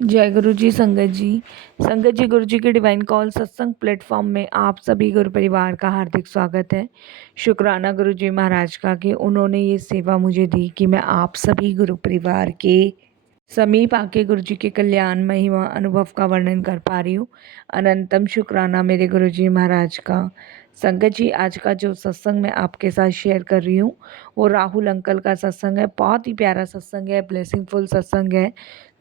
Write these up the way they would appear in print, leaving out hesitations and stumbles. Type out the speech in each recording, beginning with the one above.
जय गुरु जी संगत जी। संगत जी, गुरु जी के डिवाइन कॉल सत्संग प्लेटफॉर्म में आप सभी गुरु परिवार का हार्दिक स्वागत है। शुक्राना गुरु जी महाराज का कि उन्होंने ये सेवा मुझे दी कि मैं आप सभी गुरु परिवार के समीप आके गुरु जी के कल्याण महिमा अनुभव का वर्णन कर पा रही हूँ। अनंतम शुक्राना मेरे गुरु जी महाराज का। संगत जी, आज का जो सत्संग मैं आपके साथ शेयर कर रही हूँ वो राहुल अंकल का सत्संग है। बहुत ही प्यारा सत्संग है, ब्लेसिंगफुल सत्संग है।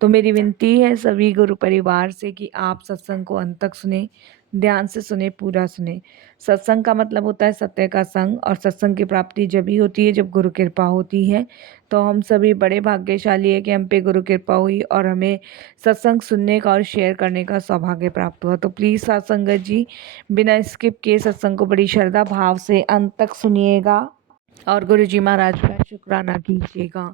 तो मेरी विनती है सभी गुरु परिवार से कि आप सत्संग को अंत तक सुने, ध्यान से सुने, पूरा सुने। सत्संग का मतलब होता है सत्य का संग, और सत्संग की प्राप्ति जब ही होती है जब गुरु कृपा होती है। तो हम सभी बड़े भाग्यशाली है कि हम पे गुरु कृपा हुई और हमें सत्संग सुनने का और शेयर करने का सौभाग्य प्राप्त हुआ। तो प्लीज़ सत्संगत जी, बिना स्किप किए सत्संग को बड़ी श्रद्धा भाव से अंत तक सुनिएगा और गुरु जी महाराज का शुक्राना कीजिएगा।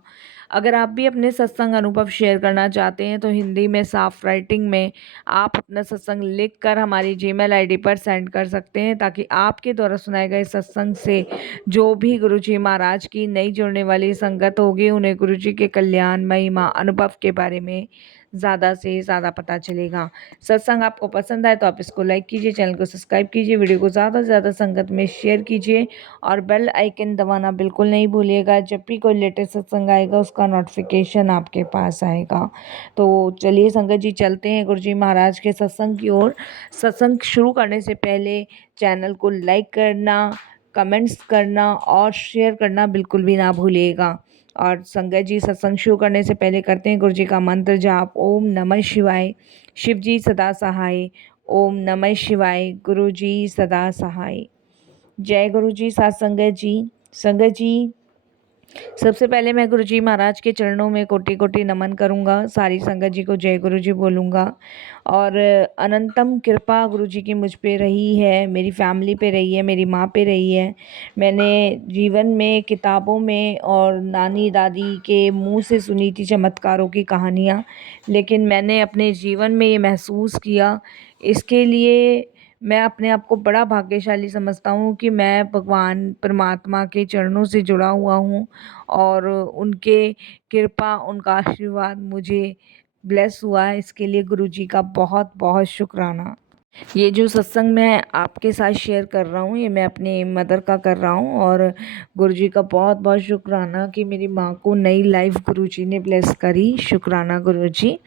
अगर आप भी अपने सत्संग अनुभव शेयर करना चाहते हैं तो हिंदी में साफ राइटिंग में आप अपना सत्संग लिख कर हमारी जीमेल आईडी पर सेंड कर सकते हैं, ताकि आपके द्वारा सुनाए गए सत्संग से जो भी गुरु जी महाराज की नई जुड़ने वाली संगत होगी उन्हें गुरु जी के कल्याण महिमा अनुभव के बारे में ज़्यादा से ज़्यादा पता चलेगा। सत्संग आपको पसंद आए तो आप इसको लाइक कीजिए, चैनल को सब्सक्राइब कीजिए, वीडियो को ज़्यादा से ज़्यादा संगत में शेयर कीजिए और बेल आइकन दबाना बिल्कुल नहीं भूलिएगा। जब भी कोई लेटेस्ट सत्संग आएगा उसका नोटिफिकेशन आपके पास आएगा। तो चलिए संगत जी, चलते हैं गुरु जी महाराज के सत्संग की ओर। सत्संग शुरू करने से पहले चैनल को लाइक करना, कमेंट्स करना और शेयर करना बिल्कुल भी ना भूलिएगा। और संगत जी, सत्संग शुरू करने से पहले करते हैं गुरु जी का मंत्र जाप। ओम नमः शिवाय, शिव जी सदा सहाय। ओम नमः शिवाय, गुरु जी सदा सहाय। जय गुरु जी। साथ संगत जी, संगत जी, सबसे पहले मैं गुरु जी महाराज के चरणों में कोटि कोटि नमन करूंगा। सारी संगत जी को जय गुरु जी बोलूँगा। और अनंतम कृपा गुरु जी की मुझ पे रही है, मेरी फैमिली पे रही है, मेरी माँ पे रही है। मैंने जीवन में किताबों में और नानी दादी के मुंह से सुनी थी चमत्कारों की कहानियाँ, लेकिन मैंने अपने जीवन में ये महसूस किया। इसके लिए मैं अपने आप को बड़ा भाग्यशाली समझता हूँ कि मैं भगवान परमात्मा के चरणों से जुड़ा हुआ हूँ और उनके कृपा, उनका आशीर्वाद मुझे ब्लेस हुआ है। इसके लिए गुरु जी का बहुत बहुत शुक्राना। ये जो सत्संग मैं आपके साथ शेयर कर रहा हूँ ये मैं अपनी मदर का कर रहा हूँ, और गुरु जी का बहुत बहुत शुक्राना कि मेरी माँ को नई लाइफ गुरु जी ने ब्लेस करी। शुक्राना गुरु जी।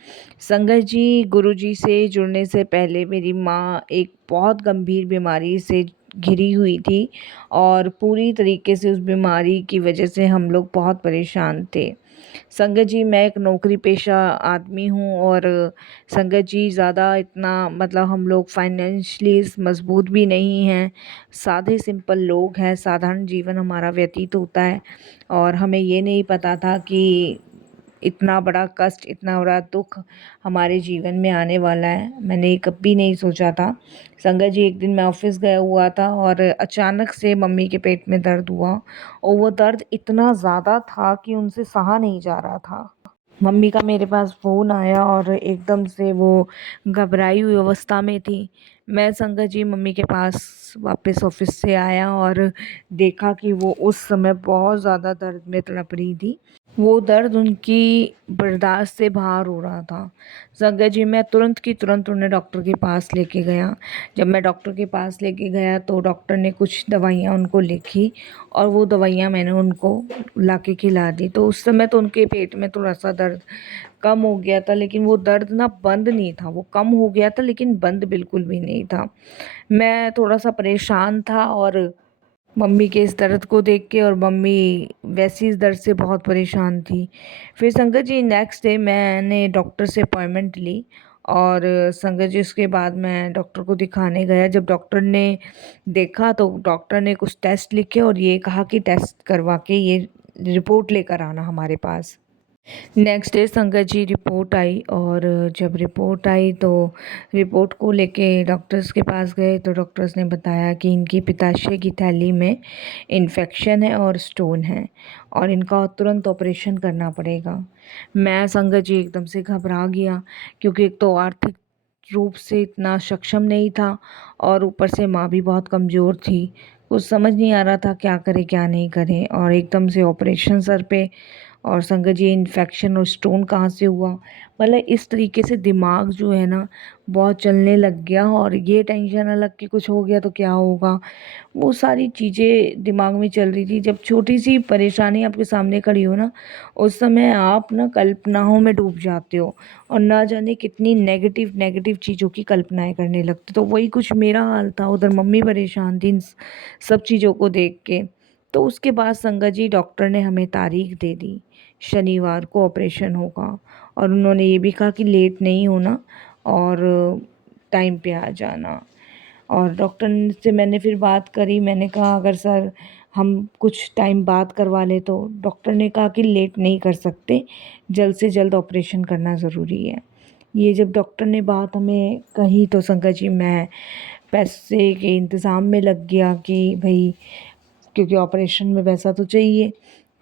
संगत जी, गुरु जी से जुड़ने से पहले मेरी माँ एक बहुत गंभीर बीमारी से घिरी हुई थी और पूरी तरीके से उस बीमारी की वजह से हम लोग बहुत परेशान थे। संगत जी, मैं एक नौकरी पेशा आदमी हूँ और संगत जी ज़्यादा इतना मतलब हम लोग फाइनेंशियली मजबूत भी नहीं हैं। सादे सिंपल लोग हैं, साधारण जीवन हमारा व्यतीत होता है और हमें ये नहीं पता था कि इतना बड़ा कष्ट, इतना बड़ा दुख हमारे जीवन में आने वाला है। मैंने कभी नहीं सोचा था। संगत जी, एक दिन मैं ऑफिस गया हुआ था और अचानक से मम्मी के पेट में दर्द हुआ और वो दर्द इतना ज़्यादा था कि उनसे सहा नहीं जा रहा था। मम्मी का मेरे पास फ़ोन आया और एकदम से वो घबराई हुई अवस्था में थी। मैं संगत जी मम्मी के पास वापस ऑफिस से आया और देखा कि वो उस समय बहुत ज़्यादा दर्द में तड़प रही थी। वो दर्द उनकी बर्दाश्त से बाहर हो रहा था। संगत जी, मैं तुरंत की तुरंत उन्हें डॉक्टर के पास लेके गया। जब मैं डॉक्टर के पास लेके गया तो डॉक्टर ने कुछ दवाइयाँ उनको लिखी और वो दवाइयाँ मैंने उनको लाके खिला दी। तो उस समय तो उनके पेट में थोड़ा-सा दर्द कम हो गया था, लेकिन वो दर्द ना बंद नहीं था। वो कम हो गया था लेकिन बंद बिल्कुल भी नहीं था। मैं थोड़ा-सा परेशान था और मम्मी के इस दर्द को देख के, और मम्मी वैसे इस दर्द से बहुत परेशान थी। फिर संगत जी, नेक्स्ट डे मैंने डॉक्टर से अपॉइंटमेंट ली और संगत जी उसके बाद मैं डॉक्टर को दिखाने गया। जब डॉक्टर ने देखा तो डॉक्टर ने कुछ टेस्ट लिखे और ये कहा कि टेस्ट करवा के ये रिपोर्ट लेकर आना हमारे पास। नेक्स्ट डे संगत जी रिपोर्ट आई और जब रिपोर्ट आई तो रिपोर्ट को लेके डॉक्टर्स के पास गए तो डॉक्टर्स ने बताया कि इनकी पित्ताशय की थैली में इन्फेक्शन है और स्टोन है और इनका तुरंत ऑपरेशन करना पड़ेगा। मैं संगत जी एकदम से घबरा गया, क्योंकि एक तो आर्थिक रूप से इतना सक्षम नहीं था और ऊपर से माँ भी बहुत कमज़ोर थी। कुछ समझ नहीं आ रहा था क्या करें क्या नहीं करें, और एकदम से ऑपरेशन सर पे। और संगत जी इन्फेक्शन और स्टोन कहाँ से हुआ। मतलब इस तरीके से दिमाग जो है ना बहुत चलने लग गया, और ये टेंशन अलग कि कुछ हो गया तो क्या होगा। वो सारी चीज़ें दिमाग में चल रही थी। जब छोटी सी परेशानी आपके सामने खड़ी हो ना, उस समय आप ना कल्पनाओं में डूब जाते हो और ना जाने कितनी नेगेटिव नेगेटिव चीज़ों की कल्पनाएं करने लगते। तो वही कुछ मेरा हाल था, उधर मम्मी परेशान थी इन सब चीज़ों को देख के। तो उसके बाद संगत जी डॉक्टर ने हमें तारीख दे दी, शनिवार को ऑपरेशन होगा, और उन्होंने ये भी कहा कि लेट नहीं होना और टाइम पे आ जाना। और डॉक्टर से मैंने फिर बात करी, मैंने कहा अगर सर हम कुछ टाइम बाद करवा लें, तो डॉक्टर ने कहा कि लेट नहीं कर सकते, जल्द से जल्द ऑपरेशन करना ज़रूरी है। ये जब डॉक्टर ने बात हमें कही तो संगत जी मैं पैसे के इंतज़ाम में लग गया कि भाई, क्योंकि ऑपरेशन में पैसा तो चाहिए।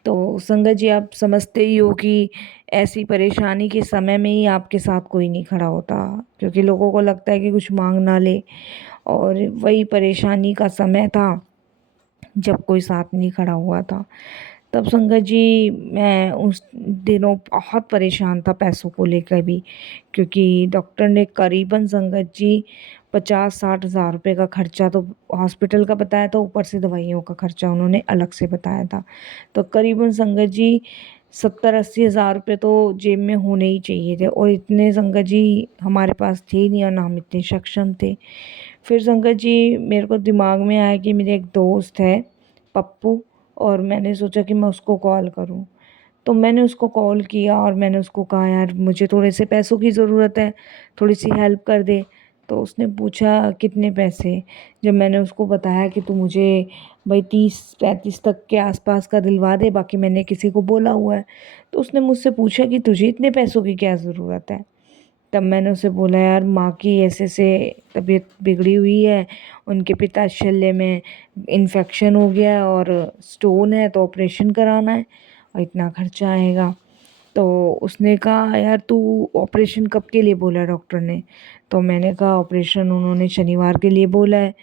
तो संगत जी आप समझते ही हो कि ऐसी परेशानी के समय में ही आपके साथ कोई नहीं खड़ा होता, क्योंकि लोगों को लगता है कि कुछ मांग ना ले, और वही परेशानी का समय था जब कोई साथ नहीं खड़ा हुआ था। तब संगत जी मैं उस दिनों बहुत परेशान था पैसों को लेकर भी, क्योंकि डॉक्टर ने करीबन संगत जी 50-60 हज़ार रुपये का खर्चा तो हॉस्पिटल का बताया था, ऊपर से दवाइयों का खर्चा उन्होंने अलग से बताया था। तो करीबन संगत जी 70-80 हज़ार रुपये तो जेब में होने ही चाहिए थे, और इतने संगत जी हमारे पास थे ही नहीं, और ना हम इतने सक्षम थे। फिर संगत जी मेरे को दिमाग में आया कि मेरे एक दोस्त है पप्पू, और मैंने सोचा कि मैं उसको कॉल करूं। तो मैंने उसको कॉल किया और मैंने उसको कहा यार मुझे थोड़े से पैसों की ज़रूरत है, थोड़ी सी हेल्प कर दे। तो उसने पूछा कितने पैसे। जब मैंने उसको बताया कि तू मुझे भाई 30-35 तक के आसपास का दिलवा दे, बाकी मैंने किसी को बोला हुआ है। तो उसने मुझसे पूछा कि तुझे इतने पैसों की क्या ज़रूरत है। तब मैंने उसे बोला यार माँ की ऐसे ऐसे तबीयत बिगड़ी हुई है, उनके पित्ताशल्य में इन्फेक्शन हो गया है और स्टोन है, तो ऑपरेशन कराना है और इतना खर्चा आएगा। तो उसने कहा यार तू ऑपरेशन कब के लिए बोला डॉक्टर ने। तो मैंने कहा ऑपरेशन उन्होंने शनिवार के लिए बोला है।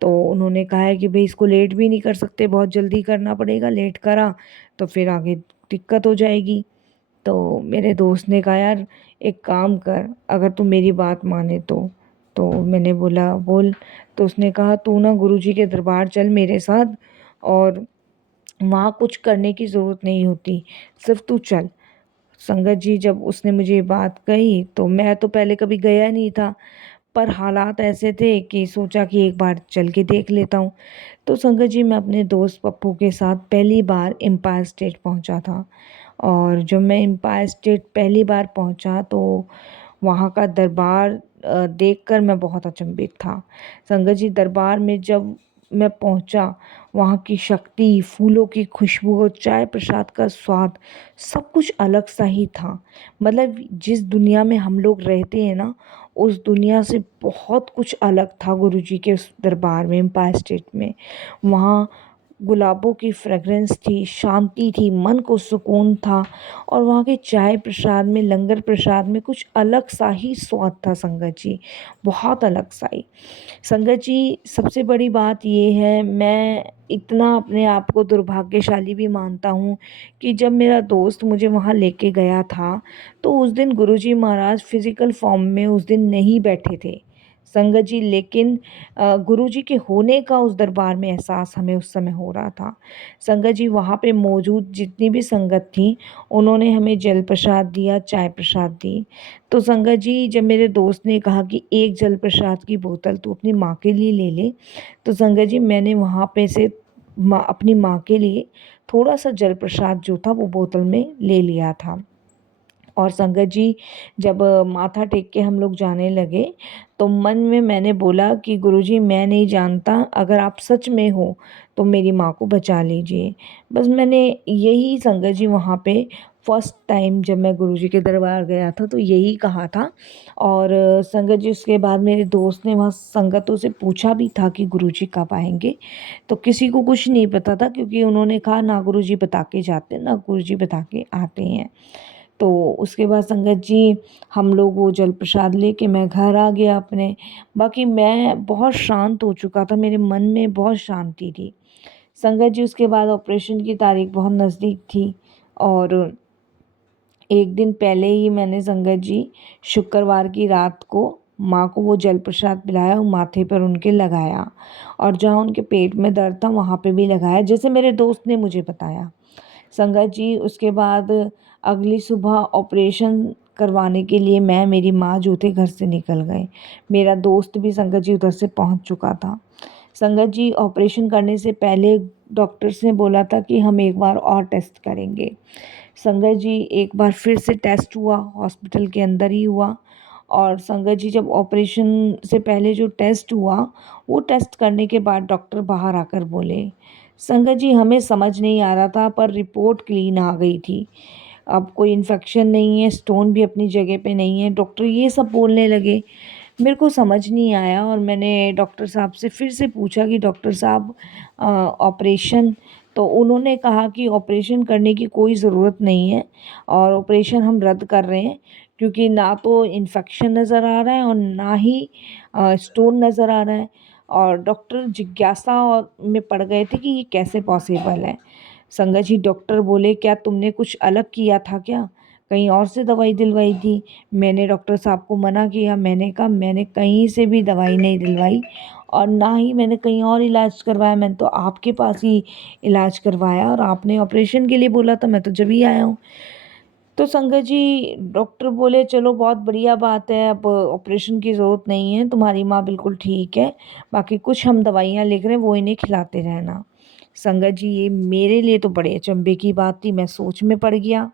तो उन्होंने कहा है कि भाई इसको लेट भी नहीं कर सकते, बहुत जल्दी करना पड़ेगा, लेट करा तो फिर आगे दिक्कत हो जाएगी। तो मेरे दोस्त ने कहा यार एक काम कर, अगर तू मेरी बात माने तो मैंने बोला बोल। तो उसने कहा तू ना गुरुजी के दरबार चल मेरे साथ, और वहाँ कुछ करने की ज़रूरत नहीं होती, सिर्फ तू चल। संगत जी जब उसने मुझे ये बात कही तो मैं तो पहले कभी गया नहीं था, पर हालात ऐसे थे कि सोचा कि एक बार चल के देख लेता हूँ। तो संगत जी मैं अपने दोस्त पप्पू के साथ पहली बार एम्पायर स्टेट पहुँचा था। और जब मैं एम्पायर स्टेट पहली बार पहुँचा तो वहाँ का दरबार देखकर मैं बहुत अचंभित था। संगत जी दरबार में जब मैं पहुँचा, वहाँ की शक्ति, फूलों की खुशबू और चाय प्रसाद का स्वाद, सब कुछ अलग सा ही था। मतलब जिस दुनिया में हम लोग रहते हैं ना, उस दुनिया से बहुत कुछ अलग था गुरुजी के उस दरबार में, एम्पायर स्टेट में। वहाँ गुलाबों की फ्रेगरेंस थी, शांति थी, मन को सुकून था, और वहाँ के चाय प्रसाद में, लंगर प्रसाद में कुछ अलग सा ही स्वाद था संगत जी, बहुत अलग सा ही। संगत जी सबसे बड़ी बात ये है, मैं इतना अपने आप को दुर्भाग्यशाली भी मानता हूँ कि जब मेरा दोस्त मुझे वहाँ लेके गया था, तो उस दिन गुरुजी महाराज फिज़िकल फॉर्म में उस दिन नहीं बैठे थे संगत जी, लेकिन गुरुजी के होने का उस दरबार में एहसास हमें उस समय हो रहा था। संगत जी वहाँ पे मौजूद जितनी भी संगत थी, उन्होंने हमें जल प्रसाद दिया, चाय प्रसाद दी। तो संगत जी जब मेरे दोस्त ने कहा कि एक जल प्रसाद की बोतल तू अपनी माँ के लिए ले ले, तो संगत जी मैंने वहाँ पे से अपनी माँ के लिए थोड़ा सा जल प्रसाद जो था वो बोतल में ले लिया था। और संगत जी जब माथा टेक के हम लोग जाने लगे, तो मन में मैंने बोला कि गुरुजी मैं नहीं जानता, अगर आप सच में हो तो मेरी माँ को बचा लीजिए। बस मैंने यही संगत जी वहाँ पे फर्स्ट टाइम जब मैं गुरुजी के दरबार गया था तो यही कहा था। और संगत जी उसके बाद मेरे दोस्त ने वहाँ संगतों से पूछा भी था कि गुरुजी कब आएंगे, तो किसी को कुछ नहीं पता था, क्योंकि उन्होंने कहा ना गुरुजी बता के जाते ना गुरुजी बता के आते हैं। तो उसके बाद संगत जी हम लोग वो जल प्रसाद लेके मैं घर आ गया अपने। बाकी मैं बहुत शांत हो चुका था, मेरे मन में बहुत शांति थी। संगत जी उसके बाद ऑपरेशन की तारीख बहुत नज़दीक थी, और एक दिन पहले ही मैंने संगत जी शुक्रवार की रात को माँ को वो जल प्रसाद पिलाया और माथे पर उनके लगाया, और जहाँ उनके पेट में दर्द था वहाँ पे भी लगाया, जैसे मेरे दोस्त ने मुझे बताया। संगत जी उसके बाद अगली सुबह ऑपरेशन करवाने के लिए मैं मेरी माँ जो थे घर से निकल गए। मेरा दोस्त भी संगत जी उधर से पहुँच चुका था। संगत जी ऑपरेशन करने से पहले डॉक्टर्स ने बोला था कि हम एक बार और टेस्ट करेंगे। संगत जी एक बार फिर से टेस्ट हुआ, हॉस्पिटल के अंदर ही हुआ। और संगत जी जब ऑपरेशन से पहले जो टेस्ट हुआ, वो टेस्ट करने के बाद डॉक्टर बाहर आकर बोले, संगत जी हमें समझ नहीं आ रहा था पर रिपोर्ट क्लीन आ गई थी, अब कोई इन्फेक्शन नहीं है, स्टोन भी अपनी जगह पे नहीं है, डॉक्टर ये सब बोलने लगे। मेरे को समझ नहीं आया और मैंने डॉक्टर साहब से फिर से पूछा कि डॉक्टर साहब ऑपरेशन, तो उन्होंने कहा कि ऑपरेशन करने की कोई ज़रूरत नहीं है और ऑपरेशन हम रद्द कर रहे हैं, क्योंकि ना तो इन्फेक्शन नज़र आ रहा है और ना ही स्टोन नज़र आ रहा है। और डॉक्टर जिज्ञासा और में पड़ गए थे कि ये कैसे पॉसिबल है। संगत जी डॉक्टर बोले, क्या तुमने कुछ अलग किया था क्या, कहीं और से दवाई दिलवाई थी? मैंने डॉक्टर साहब को मना किया, मैंने कहा मैंने कहीं से भी दवाई नहीं दिलवाई और ना ही मैंने कहीं और इलाज करवाया, मैंने तो आपके पास ही इलाज करवाया और आपने ऑपरेशन के लिए बोला था, मैं तो जब ही आया हूँ। तो संगत जी डॉक्टर बोले, चलो बहुत बढ़िया बात है, अब ऑपरेशन की ज़रूरत नहीं है, तुम्हारी माँ बिल्कुल ठीक है, बाकी कुछ हम दवाइयाँ लिख रहे हैं वो इन्हें खिलाते रहना। संगत जी ये मेरे लिए तो बड़े अचंभे की बात थी, मैं सोच में पड़ गया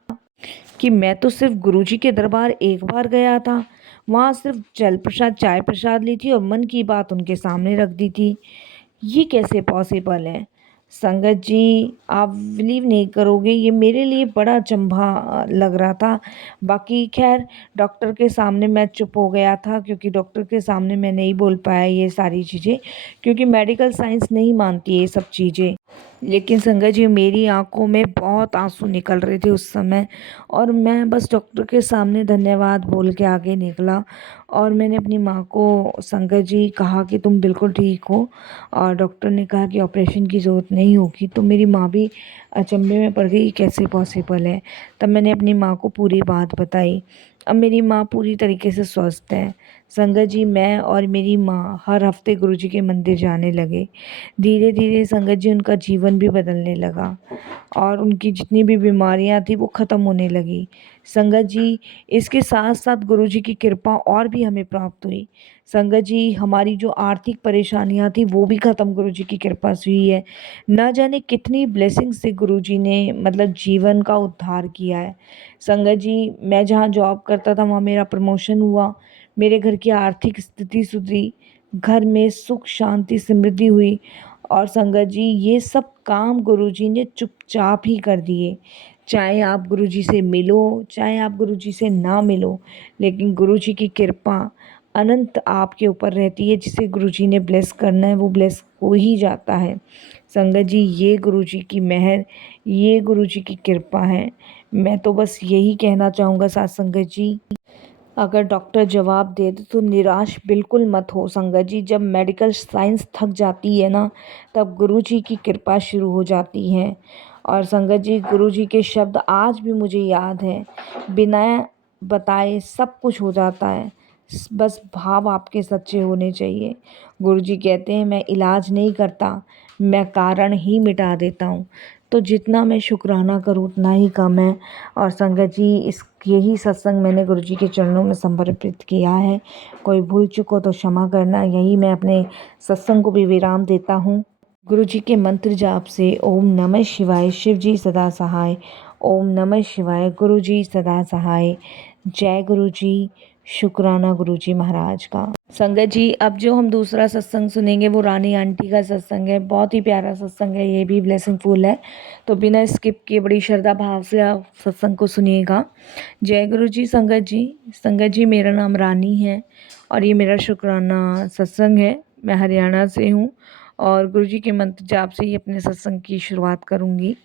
कि मैं तो सिर्फ गुरुजी के दरबार एक बार गया था, वहाँ सिर्फ जल प्रसाद चाय प्रसाद ली थी और मन की बात उनके सामने रख दी थी, ये कैसे पॉसिबल है? संगत जी आप बिलीव नहीं करोगे, ये मेरे लिए बड़ा अचंभा लग रहा था। बाकी खैर डॉक्टर के सामने मैं चुप हो गया था, क्योंकि डॉक्टर के सामने मैं नहीं बोल पाया ये सारी चीज़ें, क्योंकि मेडिकल साइंस नहीं मानती ये सब चीज़ें। लेकिन संगत जी मेरी आंखों में बहुत आंसू निकल रहे थे उस समय, और मैं बस डॉक्टर के सामने धन्यवाद बोल के आगे निकला। और मैंने अपनी माँ को संगत जी कहा कि तुम बिल्कुल ठीक हो, और डॉक्टर ने कहा कि ऑपरेशन की ज़रूरत नहीं होगी। तो मेरी माँ भी अचंभे में पड़ गई, कैसे पॉसिबल है। तब मैंने अपनी माँ को पूरी बात बताई। अब मेरी माँ पूरी तरीके से स्वस्थ है। संगत जी मैं और मेरी माँ हर हफ्ते गुरुजी के मंदिर जाने लगे। धीरे धीरे संगत जी उनका जीवन भी बदलने लगा और उनकी जितनी भी बीमारियां थी वो ख़त्म होने लगी। संगत जी इसके साथ साथ गुरुजी की कृपा और भी हमें प्राप्त हुई। संगत जी हमारी जो आर्थिक परेशानियां थी वो भी ख़त्म गुरुजी की कृपा से हुई है। न जाने कितनी ब्लेसिंग से गुरुजी ने मतलब जीवन का उद्धार किया है। संगत जी मैं जहाँ जॉब करता था वहाँ मेरा प्रमोशन हुआ, मेरे घर की आर्थिक स्थिति सुधरी, घर में सुख शांति समृद्धि हुई। और संगत जी ये सब काम गुरुजी ने चुपचाप ही कर दिए। चाहे आप गुरुजी से मिलो, चाहे आप गुरुजी से ना मिलो, लेकिन गुरुजी की कृपा अनंत आपके ऊपर रहती है। जिसे गुरुजी ने ब्लेस करना है वो ब्लेस हो ही जाता है। संगत जी ये गुरुजी की मेहर, ये गुरुजी की कृपा है। मैं तो बस यही कहना चाहूँगा साथ संगत जी, अगर डॉक्टर जवाब दे दे तो निराश बिल्कुल मत हो संगत जी। जब मेडिकल साइंस थक जाती है ना, तब गुरुजी की कृपा शुरू हो जाती है। और संगत जी गुरुजी के शब्द आज भी मुझे याद है, बिना बताए सब कुछ हो जाता है, बस भाव आपके सच्चे होने चाहिए। गुरुजी कहते हैं मैं इलाज नहीं करता, मैं कारण ही मिटा देता हूँ। तो जितना मैं शुक्राना करूँ उतना ही कम है। और संगत जी इस यही सत्संग मैंने गुरुजी के चरणों में समर्पित किया है। कोई भूल चूक हो तो क्षमा करना। यही मैं अपने सत्संग को भी विराम देता हूँ। गुरुजी के मंत्र जाप से ओम नमः शिवाय, शिव जी सदा सहाय। ओम नमः शिवाय, गुरुजी सदा सहाय। जय गुरुजी। शुक्राना गुरुजी महाराज का। संगत जी अब जो हम दूसरा सत्संग सुनेंगे वो रानी आंटी का सत्संग है। बहुत ही प्यारा सत्संग है, ये भी ब्लेसिंगफुल है। तो बिना स्किप किए बड़ी श्रद्धा भाव से आप सत्संग को सुनिएगा। जय गुरु जी। संगत जी, संगत जी मेरा नाम रानी है और ये मेरा शुक्राना सत्संग है। मैं हरियाणा से हूँ और गुरु जी के मंत्र जाप से ही अपने सत्संग की शुरुआत करूँगी।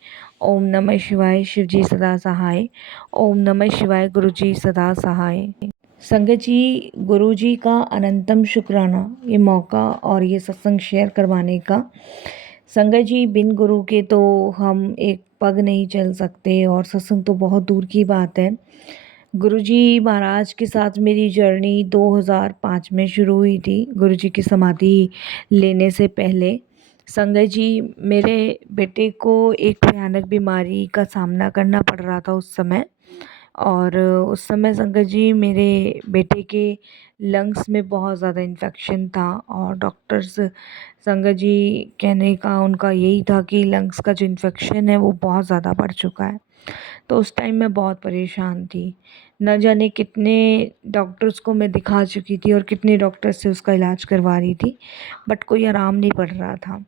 ओम नमः शिवाय, शिव जी सदा सहाय। ओम नमः शिवाय, गुरु जी सदा सहाय। संगत जी गुरु जी का अनंतम शुक्राना ये मौका और ये सत्संग शेयर करवाने का। संगत जी, बिन गुरु के तो हम एक पग नहीं चल सकते और सत्संग तो बहुत दूर की बात है। गुरुजी महाराज के साथ मेरी जर्नी 2005 में शुरू हुई थी, गुरुजी की समाधि लेने से पहले। संगत जी, मेरे बेटे को एक भयानक बीमारी का सामना करना पड़ रहा था उस समय। और उस समय संगत जी, मेरे बेटे के लंग्स में बहुत ज़्यादा इन्फेक्शन था और डॉक्टर्स संगत जी कहने का उनका यही था कि लंग्स का जो इन्फेक्शन है वो बहुत ज़्यादा बढ़ चुका है। तो उस टाइम मैं बहुत परेशान थी। न जाने कितने डॉक्टर्स को मैं दिखा चुकी थी और कितने डॉक्टर्स से उसका इलाज करवा रही थी, बट कोई आराम नहीं पड़ रहा था।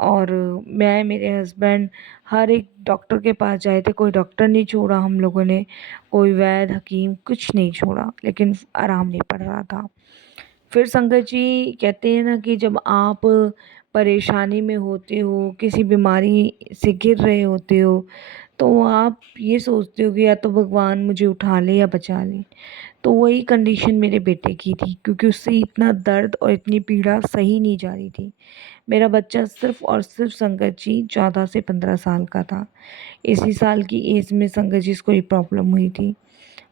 और मैं, मेरे हस्बैंड हर एक डॉक्टर के पास जाए थे, कोई डॉक्टर नहीं छोड़ा हम लोगों ने, कोई वैद्य, हकीम कुछ नहीं छोड़ा, लेकिन आराम नहीं पड़ रहा था। फिर संगत जी कहते हैं ना कि जब आप परेशानी में होते हो, किसी बीमारी से घिर रहे होते हो, तो आप ये सोचते हो कि या तो भगवान मुझे उठा ले या बचा ले। तो वही कंडीशन मेरे बेटे की थी, क्योंकि उससे इतना दर्द और इतनी पीड़ा सही नहीं जा रही थी। मेरा बच्चा सिर्फ़ और सिर्फ़ संगत जी 14 से 15 साल का था। इसी साल की एज में संगत जी इसको ये प्रॉब्लम हुई थी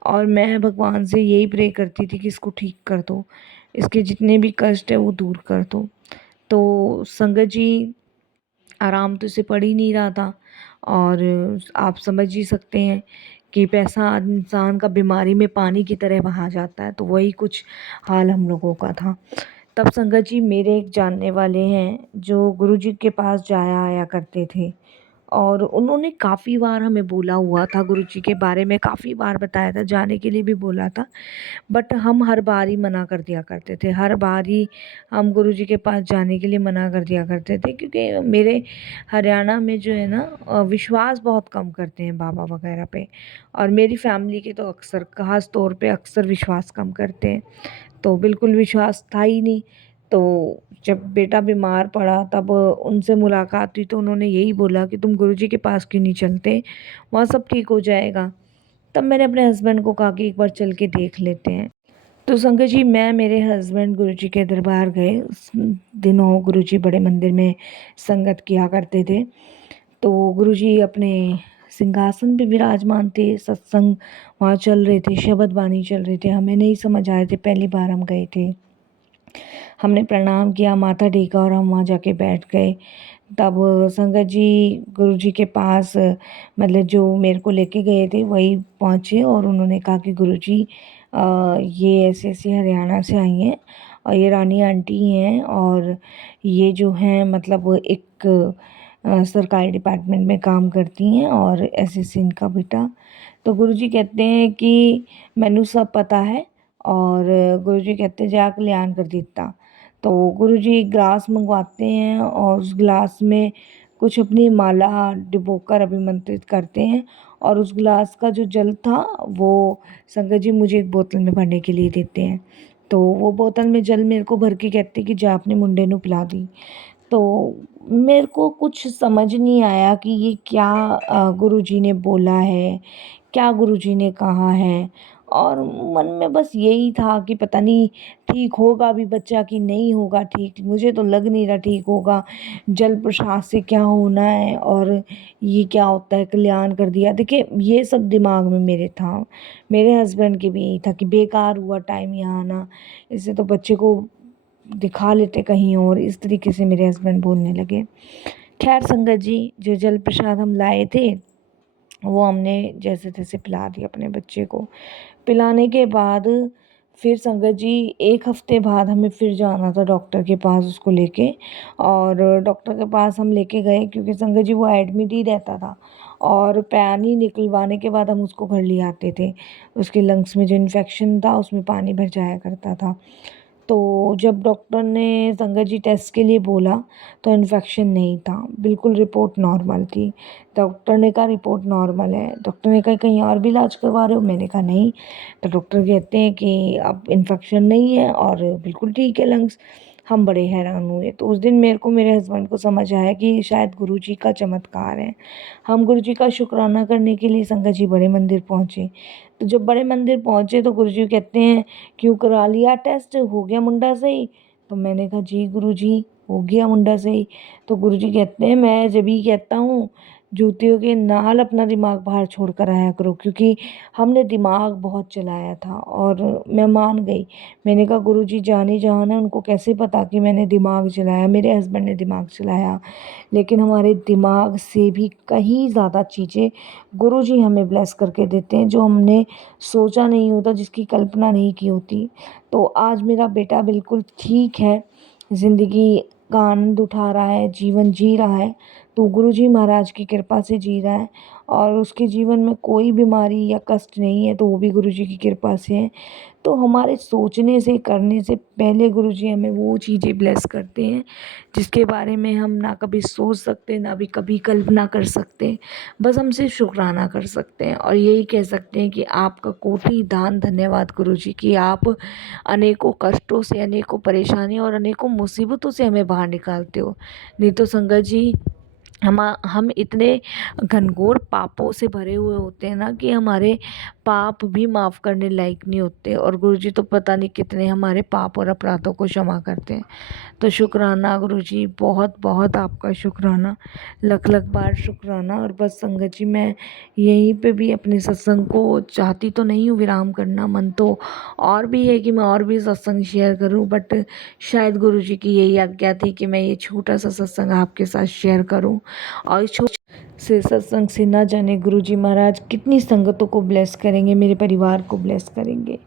और मैं भगवान से यही प्रे करती थी कि इसको ठीक कर दो, इसके जितने भी कष्ट है वो दूर कर दो। तो संगत जी, आराम तो इसे पड़ ही नहीं रहा था और आप समझ ही सकते हैं कि पैसा इंसान का बीमारी में पानी की तरह बहा जाता है, तो वही कुछ हाल हम लोगों का था। तब संगत जी, मेरे एक जानने वाले हैं जो गुरुजी के पास जाया आया करते थे और उन्होंने काफ़ी बार हमें बोला हुआ था, गुरुजी के बारे में काफ़ी बार बताया था, जाने के लिए भी बोला था, बट हम हर बार ही मना कर दिया करते थे। हर बार ही हम गुरुजी के पास जाने के लिए मना कर दिया करते थे, क्योंकि मेरे हरियाणा में जो है ना, विश्वास बहुत कम करते हैं बाबा वगैरह पे, और मेरी फैमिली के तो अक्सर, ख़ास तौर पे अक्सर विश्वास कम करते हैं। तो बिल्कुल विश्वास था ही नहीं। तो जब बेटा बीमार पड़ा तब उनसे मुलाकात हुई तो उन्होंने यही बोला कि तुम गुरुजी के पास क्यों नहीं चलते, वहाँ सब ठीक हो जाएगा। तब मैंने अपने हस्बैंड को कहा कि एक बार चल के देख लेते हैं। तो संगत जी, मैं, मेरे हस्बैंड गुरुजी के दरबार गए। उस दिनों गुरुजी बड़े मंदिर में संगत किया करते थे। तो गुरुजी अपने सिंहासन पे विराजमान थे, सत्संग वहाँ चल रहे थे, शबद वाणी चल रहे थे, हमें नहीं समझ आए थे, पहली बार हम गए थे। हमने प्रणाम किया, माथा टेका और हम वहाँ जाके बैठ गए। तब संगत जी गुरुजी के पास, मतलब जो मेरे को लेके गए थे वही पहुँचे और उन्होंने कहा कि गुरुजी, ये ऐसे-ऐसे हरियाणा से आई हैं और ये रानी आंटी हैं और ये जो हैं मतलब एक सरकारी डिपार्टमेंट में काम करती हैं और ऐसे-ऐसे इनका बेटा। तो गुरुजी कहते हैं कि मैनू सब पता है और गुरुजी कहते हैं जा कल्याण कर दिता। तो गुरुजी ग्लास मंगवाते हैं और उस ग्लास में कुछ अपनी माला डुबोकर अभिमंत्रित करते हैं और उस ग्लास का जो जल था वो संगत जी मुझे एक बोतल में भरने के लिए देते हैं। तो वो बोतल में जल मेरे को भर के कहते कि जा अपने मुंडे नू पिला दी। तो मेरे को कुछ समझ नहीं आया कि ये क्या गुरुजी ने बोला है, क्या गुरुजी ने कहा है, और मन में बस यही था कि पता नहीं ठीक होगा भी बच्चा कि नहीं होगा ठीक, मुझे तो लग नहीं रहा ठीक होगा। जल प्रसाद से क्या होना है और ये क्या होता है, कल्याण कर दिया। देखिए, ये सब दिमाग में मेरे था, मेरे हस्बैंड के भी यही था कि बेकार हुआ टाइम यहाँ आना, इससे तो बच्चे को दिखा लेते कहीं और, इस तरीके से मेरे हस्बैंड बोलने लगे। खैर संगत जी, जो जल प्रसाद हम लाए थे वो हमने जैसे तैसे पिला दिया अपने बच्चे को। पिलाने के बाद फिर संगत जी 1 हफ़्ते बाद हमें फिर जाना था डॉक्टर के पास उसको लेके, और डॉक्टर के पास हम लेके गए क्योंकि संगत जी वो एडमिट ही रहता था और पानी निकलवाने के बाद हम उसको घर ले आते थे। उसके लंग्स में जो इन्फेक्शन था उसमें पानी भर जाया करता था। तो जब डॉक्टर ने संगत जी टेस्ट के लिए बोला तो इन्फेक्शन नहीं था, बिल्कुल रिपोर्ट नॉर्मल थी। डॉक्टर ने कहा रिपोर्ट नॉर्मल है। डॉक्टर ने कहा कहीं और भी इलाज करवा रहे हो? मैंने कहा नहीं। तो डॉक्टर कहते हैं कि अब इन्फेक्शन नहीं है और बिल्कुल ठीक है लंग्स। हम बड़े हैरान हुए। तो उस दिन मेरे को, मेरे हस्बैंड को समझ आया कि शायद गुरुजी का चमत्कार है। हम गुरुजी का शुक्राना करने के लिए संगत जी बड़े मंदिर पहुँचे। तो जब बड़े मंदिर पहुँचे तो गुरुजी कहते हैं क्यों करा लिया टेस्ट, हो गया मुंडा सही? तो मैंने कहा जी गुरुजी हो गया मुंडा सही। तो गुरुजी कहते हैं मैं जब ही कहता हूँ जूतियों के नाल अपना दिमाग बाहर छोड़ कर आया करो, क्योंकि हमने दिमाग बहुत चलाया था। और मैं मान गई। मैंने कहा गुरुजी जाने जहान है, उनको कैसे पता कि मैंने दिमाग चलाया, मेरे हस्बैंड ने दिमाग चलाया। लेकिन हमारे दिमाग से भी कहीं ज़्यादा चीज़ें गुरुजी हमें ब्लेस करके देते हैं, जो हमने सोचा नहीं होता, जिसकी कल्पना नहीं की होती। तो आज मेरा बेटा बिल्कुल ठीक है, ज़िंदगी का आनंद उठा रहा है, जीवन जी रहा है, तो गुरुजी महाराज की कृपा से जी रहा है। और उसके जीवन में कोई बीमारी या कष्ट नहीं है, तो वो भी गुरुजी की कृपा से है। तो हमारे सोचने से करने से पहले गुरुजी हमें वो चीज़ें ब्लेस करते हैं जिसके बारे में हम ना कभी सोच सकते, ना भी कभी कल्पना कर सकते। बस हम सिर्फ शुक्राना कर सकते हैं और यही कह सकते हैं कि आपका कोटि दान धन्यवाद गुरुजी, कि आप अनेकों कष्टों से, अनेकों परेशानियों और अनेकों मुसीबतों से हमें बाहर निकालते हो। नहीं तो संगत जी हम इतने घनघोर पापों से भरे हुए होते हैं ना कि हमारे पाप भी माफ़ करने लायक नहीं होते, और गुरुजी तो पता नहीं कितने हमारे पाप और अपराधों को क्षमा करते हैं। तो शुक्राना गुरुजी, बहुत बहुत आपका शुक्राना, लख लख बार शुक्राना। और बस संगत जी मैं यहीं पे भी अपने सत्संग को चाहती तो नहीं हूँ विराम करना, मन तो और भी है कि मैं और भी सत्संग शेयर करूँ, बट शायद गुरुजी की यही आज्ञा थी कि मैं ये छोटा सा सत्संग आपके साथ शेयर करूँ। और इस से सत्संग से ना जाने गुरुजी महाराज कितनी संगतों को ब्लेस करेंगे, मेरे परिवार को ब्लेस करेंगे।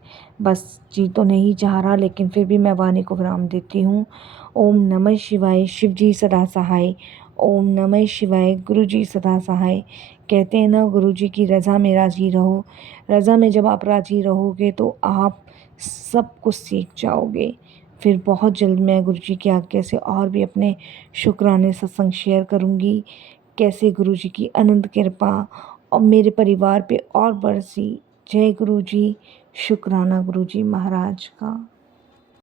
बस जी तो नहीं चाह रहा, लेकिन फिर भी मैं वाणी को विराम देती हूँ। ओम नमः शिवाय, शिव जी सदा सहाय। ओम नमः शिवाय, गुरु जी सदा सहाय। कहते हैं ना गुरु जी की रज़ा में राजी रहो। रज़ा में जब आप राजी रहोगे तो आप सब कुछ सीख जाओगे। फिर बहुत जल्द मैं गुरु जी की आज्ञा से और भी अपने शुक्राने सत्संग शेयर करूँगी, कैसे गुरु जी की अनंत कृपा और मेरे परिवार पे और बरसी। जय गुरु जी, शुक्राना गुरु जी महाराज का।